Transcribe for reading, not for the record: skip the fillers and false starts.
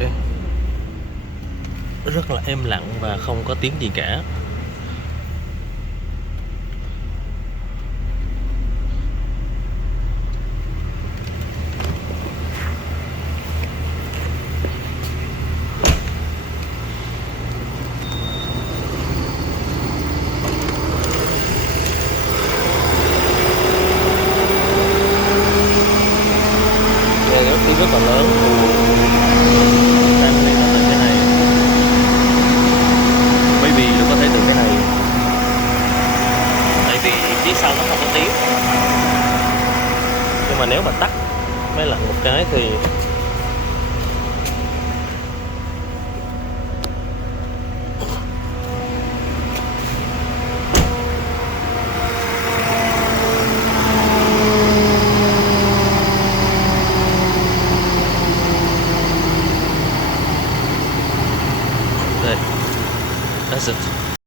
Ok, rất là êm lặng và không có tiếng gì cả. Nghe cái tiếng rất là lớn. Đang đi từ cái này, maybe nó có thể từ cái này, tại vì phía sau nó không có tiếng. Nhưng mà nếu mà tắt máy lạnh một cái thì đây, that's it.